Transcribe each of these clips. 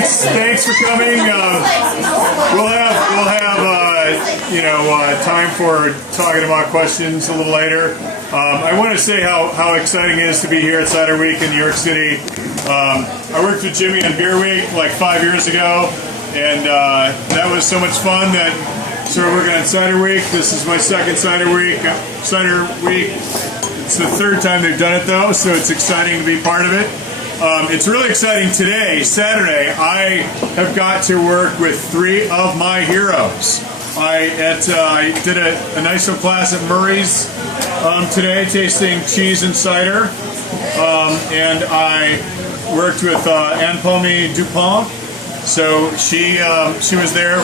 thanks for coming. We'll have time for talking about questions a little later. I want to say how exciting it is to be here at Cider Week in New York City. I worked with Jimmy on Beer Week like 5 years ago, and that was so much fun that I started working on Cider Week. This is my second Cider Week. It's the third time they've done it though, so it's exciting to be part of it. It's really exciting today, Saturday. I have got to work with three of my heroes. I did a nice little class at Murray's today, tasting cheese and cider, and I worked with Anne Pommy Dupont. So she was there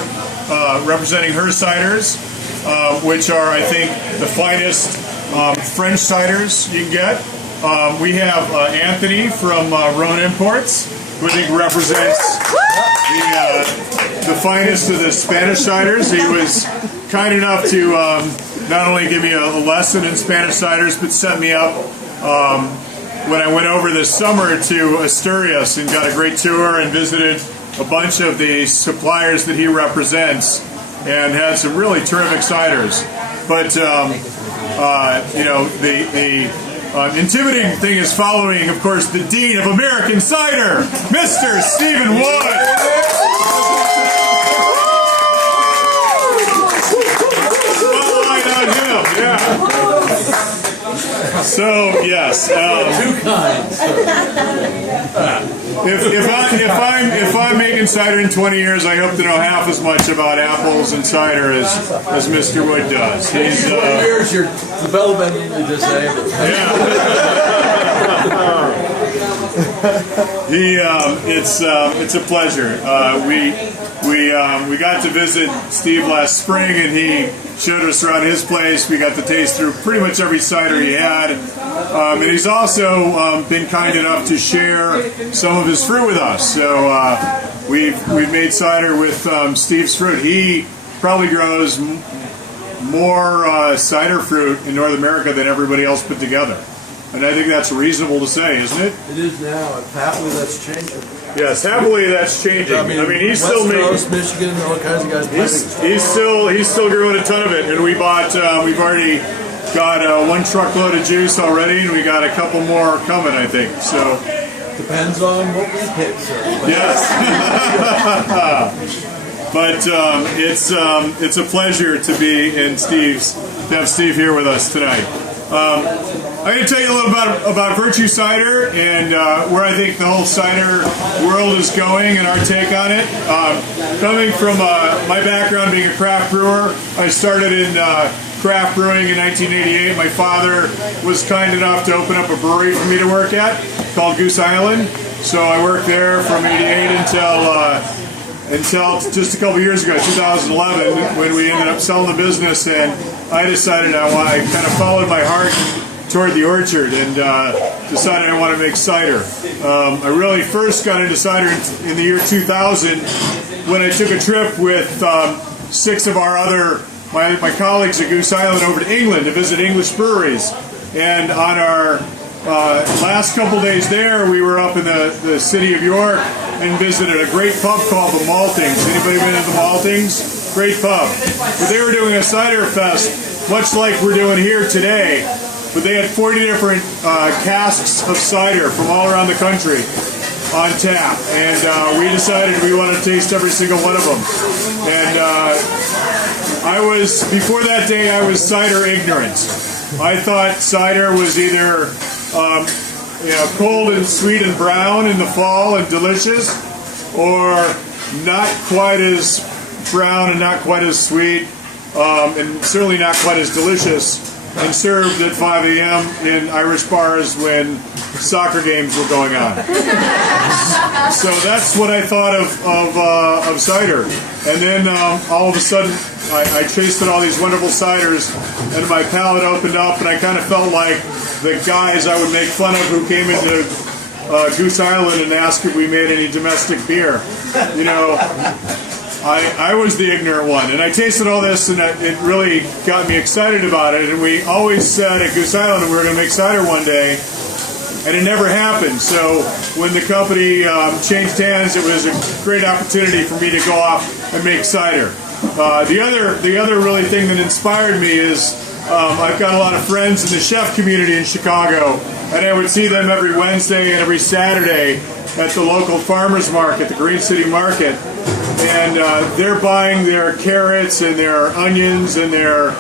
representing her ciders, which are, I think, the finest French ciders you can get. We have Anthony from Rhone Imports, who I think represents the finest of the Spanish ciders. He was kind enough to not only give me a lesson in Spanish ciders, but set me up when I went over this summer to Asturias and got a great tour and visited a bunch of the suppliers that he represents and had some really terrific ciders. But the intimidating thing is following, of course, the Dean of American Cider, Mr. Stephen Wood. Spotlight on him, yeah. So yes, two kinds. If I'm making cider in 20 years, I hope to know half as much about apples and cider as Mr. Wood does. He's 20 years, you're developmentally disabled. It's a pleasure. We got to visit Steve last spring, and he showed us around his place. We got to taste through pretty much every cider he had, and he's also been kind enough to share some of his fruit with us. So we've made cider with Steve's fruit. He probably grows more cider fruit in North America than everybody else put together. And I think that's reasonable to say, isn't it? It is now, and happily that's changing. Yes, happily that's changing. I mean he's West still making. Coast, Michigan, all kinds of guys. He's still growing a ton of it, and we bought. We've already got one truckload of juice already, and we got a couple more coming, I think. So depends on what we pick, sir. Yes. But it's a pleasure to be in to have Steve here with us tonight. I'm going to tell you a little about Virtue Cider and where I think the whole cider world is going and our take on it. Coming from my background being a craft brewer, I started in craft brewing in 1988. My father was kind enough to open up a brewery for me to work at called Goose Island. So I worked there from '88 until just a couple years ago, 2011, when we ended up selling the business, and I decided I kind of followed my heart toward the orchard and decided I want to make cider. I really first got into cider in the year 2000 when I took a trip with six of my colleagues at Goose Island over to England to visit English breweries. And on our last couple days there, we were up in the city of York and visited a great pub called the Maltings. Anybody been to the Maltings? Great pub. But they were doing a cider fest, much like we're doing here today. But they had 40 different casks of cider from all around the country on tap. And we decided we wanted to taste every single one of them. And before that day, I was cider ignorant. I thought cider was either cold and sweet and brown in the fall and delicious, or not quite as brown and not quite as sweet, and certainly not quite as delicious, and served at 5 a.m. in Irish bars when soccer games were going on. So that's what I thought of cider. And then all of a sudden, I tasted all these wonderful ciders, and my palate opened up, and I kind of felt like the guys I would make fun of who came into Goose Island and asked if we made any domestic beer. You know, I was the ignorant one, and I tasted all this, and it really got me excited about it. And we always said at Goose Island that we were going to make cider one day, and it never happened. So when the company changed hands, it was a great opportunity for me to go off and make cider. The other really thing that inspired me is I've got a lot of friends in the chef community in Chicago, and I would see them every Wednesday and every Saturday at the local farmers market, the Green City Market, and they're buying their carrots and their onions and their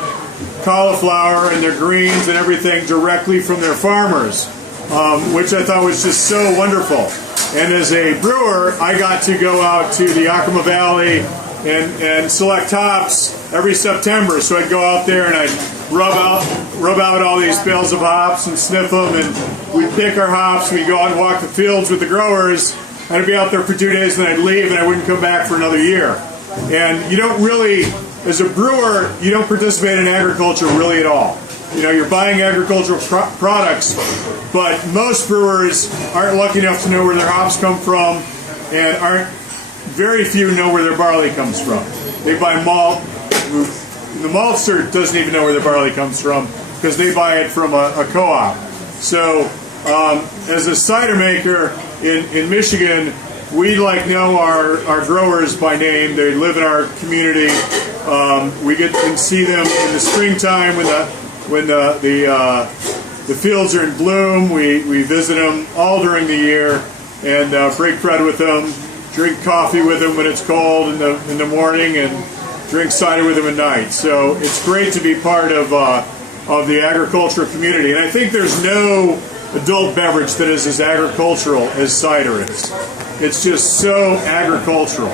cauliflower and their greens and everything directly from their farmers, which I thought was just so wonderful. And as a brewer, I got to go out to the Yakima Valley and select hops every September. So I'd go out there and I'd rub out all these bales of hops and sniff them, and we'd pick our hops. We'd go out and walk the fields with the growers. I'd be out there for 2 days, and I'd leave, and I wouldn't come back for another year. And you don't really, as a brewer, you don't participate in agriculture really at all. You know, you're buying agricultural products, but most brewers aren't lucky enough to know where their hops come from, and very few know where their barley comes from. They buy malt. The maltster doesn't even know where the barley comes from because they buy it from a co-op. So as a cider maker in Michigan, we know our growers by name. They live in our community. We get to see them in the springtime when the fields are in bloom. We visit them all during the year and break bread with them, drink coffee with them when it's cold in the morning, and drink cider with them at night. So it's great to be part of the agricultural community. And I think there's no adult beverage that is as agricultural as cider is. It's just so agricultural.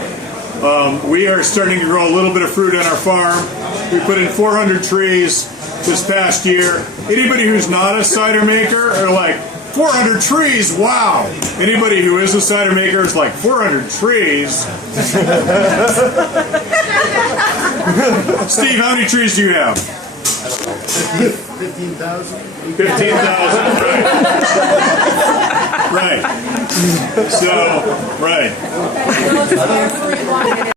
We are starting to grow a little bit of fruit on our farm. We put in 400 trees this past year. Anybody who's not a cider maker are like, 400 trees, wow! Anybody who is a cider maker is like, 400 trees? Steve, how many trees do you have? 15,000. 15,000, right. Right. So, right.